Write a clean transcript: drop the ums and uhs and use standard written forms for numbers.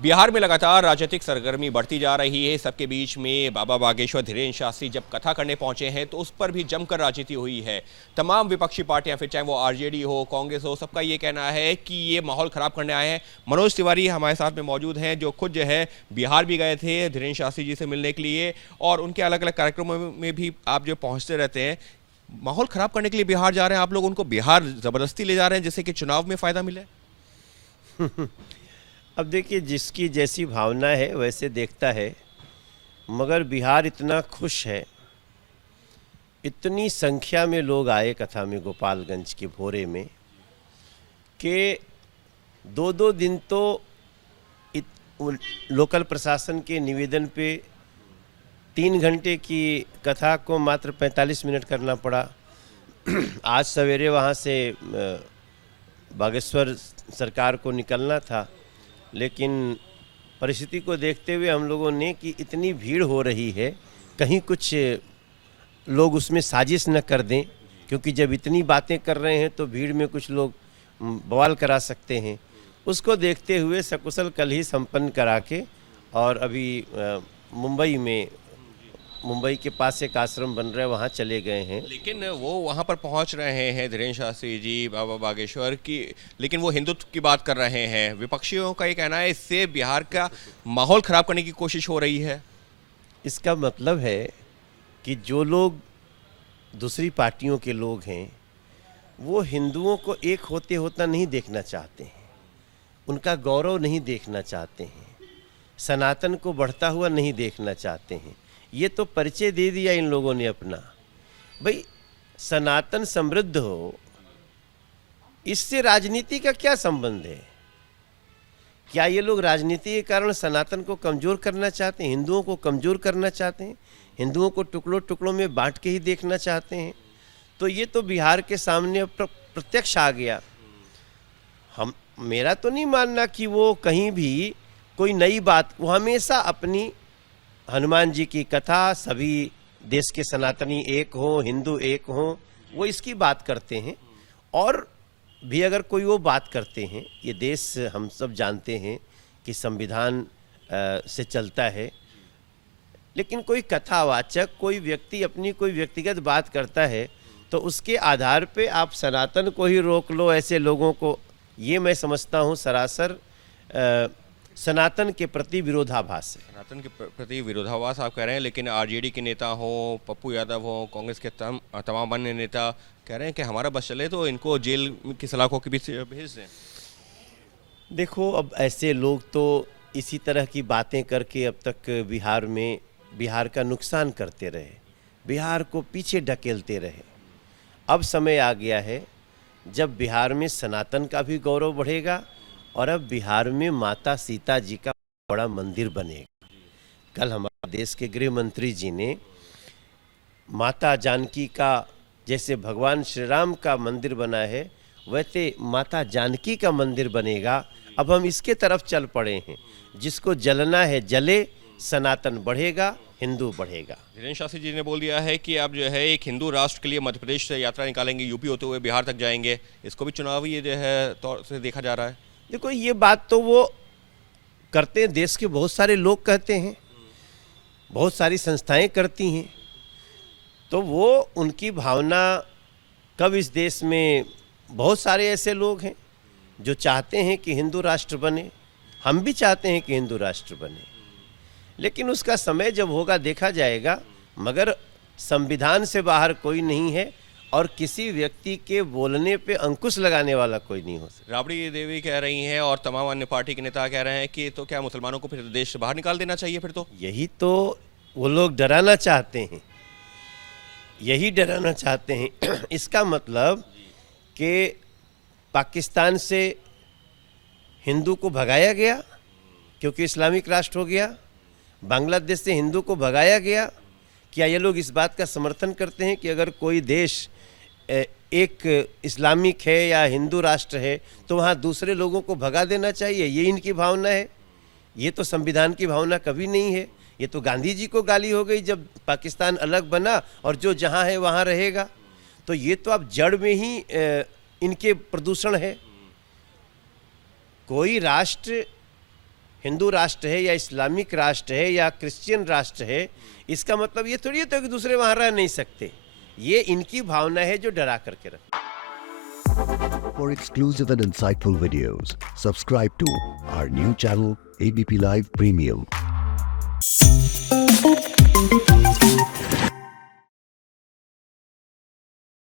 बिहार में लगातार राजनीतिक सरगर्मी बढ़ती जा रही है। सबके बीच में बाबा बागेश्वर धीरेन्द्र शास्त्री जब कथा करने पहुंचे हैं तो उस पर भी जमकर राजनीति हुई है। तमाम विपक्षी पार्टियां, फिर चाहे वो आरजेडी हो, कांग्रेस हो, सबका ये कहना है कि ये माहौल खराब करने आए हैं। मनोज तिवारी हमारे साथ में मौजूद हैं, जो खुद जो है बिहार भी गए थे धीरेन्द्र शास्त्री जी से मिलने के लिए, और उनके अलग अलग कार्यक्रमों में भी आप जो पहुंचते रहते हैं। माहौल खराब करने के लिए बिहार जा रहे हैं आप लोग, उनको बिहार जबरदस्ती ले जा रहे हैं जिससे कि चुनाव में फायदा मिले। अब देखिए, जिसकी जैसी भावना है वैसे देखता है, मगर बिहार इतना खुश है, इतनी संख्या में लोग आए कथा में गोपालगंज के भोरे में कि दो दो दिन तो लोकल प्रशासन के निवेदन पे 3 घंटे की कथा को मात्र 45 मिनट करना पड़ा। आज सवेरे वहाँ से बागेश्वर सरकार को निकलना था, लेकिन परिस्थिति को देखते हुए हम लोगों ने कि इतनी भीड़ हो रही है, कहीं कुछ लोग उसमें साजिश न कर दें, क्योंकि जब इतनी बातें कर रहे हैं तो भीड़ में कुछ लोग बवाल करा सकते हैं। उसको देखते हुए सकुशल कल ही संपन्न करा के, और अभी मुंबई के पास एक आश्रम बन रहा है, वहाँ चले गए हैं। लेकिन वो वहाँ पर पहुँच रहे हैं धीरेन्द्र शास्त्री जी बाबा बागेश्वर की, लेकिन वो हिंदुत्व की बात कर रहे हैं। विपक्षियों का ये कहना है इससे बिहार का माहौल खराब करने की कोशिश हो रही है। इसका मतलब है कि जो लोग दूसरी पार्टियों के लोग हैं वो हिंदुओं को एक होते होता नहीं देखना चाहते हैं, उनका गौरव नहीं देखना चाहते हैं, सनातन को बढ़ता हुआ नहीं देखना चाहते हैं। ये तो परिचय दे दिया इन लोगों ने अपना। भाई, सनातन समृद्ध हो, इससे राजनीति का क्या संबंध है? क्या ये लोग राजनीति के कारण सनातन को कमज़ोर करना चाहते हैं, हिंदुओं को कमज़ोर करना चाहते हैं, हिंदुओं को टुकड़ों टुकड़ों में बांट के ही देखना चाहते हैं? तो ये तो बिहार के सामने प्रत्यक्ष आ गया। मेरा तो नहीं मानना कि वो कहीं भी कोई नई बात, वो हमेशा अपनी हनुमान जी की कथा, सभी देश के सनातनी एक हो, हिंदू एक हो, वो इसकी बात करते हैं। और भी अगर कोई वो बात करते हैं, ये देश हम सब जानते हैं कि संविधान से चलता है, लेकिन कोई कथावाचक, कोई व्यक्ति अपनी कोई व्यक्तिगत बात करता है तो उसके आधार पे आप सनातन को ही रोक लो, ऐसे लोगों को, ये मैं समझता हूँ सरासर सनातन के प्रति विरोधाभास है। सनातन के प्रति विरोधाभास आप कह रहे हैं, लेकिन आरजेडी के नेता हो, पप्पू यादव हो, कांग्रेस के तमाम अन्य नेता कह रहे हैं कि हमारा बस चले तो इनको जेल की सलाखों के बीच भेज दें। देखो, अब ऐसे लोग तो इसी तरह की बातें करके अब तक बिहार का नुकसान करते रहे, बिहार को पीछे ढकेलते रहे। अब समय आ गया है जब बिहार में सनातन का भी गौरव बढ़ेगा, और अब बिहार में माता सीता जी का बड़ा मंदिर बनेगा। कल हमारे देश के गृह मंत्री जी ने माता जानकी का, जैसे भगवान श्री राम का मंदिर बना है वैसे माता जानकी का मंदिर बनेगा। अब हम इसके तरफ चल पड़े हैं, जिसको जलना है जले, सनातन बढ़ेगा, हिंदू बढ़ेगा। धीरेन्द्र शास्त्री जी ने बोल दिया है कि आप जो है एक हिंदू राष्ट्र के लिए मध्य प्रदेश से यात्रा निकालेंगे, यूपी होते हुए बिहार तक जाएंगे। इसको भी चुनावी ये जो है तौर से देखा जा रहा है। देखो, ये बात तो वो करते हैं, देश के बहुत सारे लोग कहते हैं, बहुत सारी संस्थाएं करती हैं, तो वो उनकी भावना। कब इस देश में बहुत सारे ऐसे लोग हैं जो चाहते हैं कि हिंदू राष्ट्र बने, हम भी चाहते हैं कि हिंदू राष्ट्र बने, लेकिन उसका समय जब होगा देखा जाएगा। मगर संविधान से बाहर कोई नहीं है, और किसी व्यक्ति के बोलने पे अंकुश लगाने वाला कोई नहीं हो सकता। राबड़ी देवी कह रही हैं और तमाम अन्य पार्टी के नेता कह रहे हैं कि तो क्या मुसलमानों को फिर देश से बाहर निकाल देना चाहिए? फिर तो यही तो वो लोग डराना चाहते हैं, यही डराना चाहते हैं। इसका मतलब कि पाकिस्तान से हिंदू को भगाया गया क्योंकि इस्लामिक राष्ट्र हो गया, बांग्लादेश से हिंदू को भगाया गया। क्या ये लोग इस बात का समर्थन करते हैं कि अगर कोई देश एक इस्लामिक है या हिंदू राष्ट्र है तो वहाँ दूसरे लोगों को भगा देना चाहिए? ये इनकी भावना है। ये तो संविधान की भावना कभी नहीं है। ये तो गांधी जी को गाली हो गई जब पाकिस्तान अलग बना, और जो जहाँ है वहाँ रहेगा। तो ये तो अब जड़ में ही इनके प्रदूषण है। कोई राष्ट्र हिंदू राष्ट्र है या इस्लामिक राष्ट्र है या क्रिश्चियन राष्ट्र है, इसका मतलब ये थोड़ी होता है कि दूसरे वहाँ रह नहीं सकते। ये इनकी भावना है जो डरा करके रखती है। For exclusive and insightful videos, subscribe to our new channel ABP Live Premium.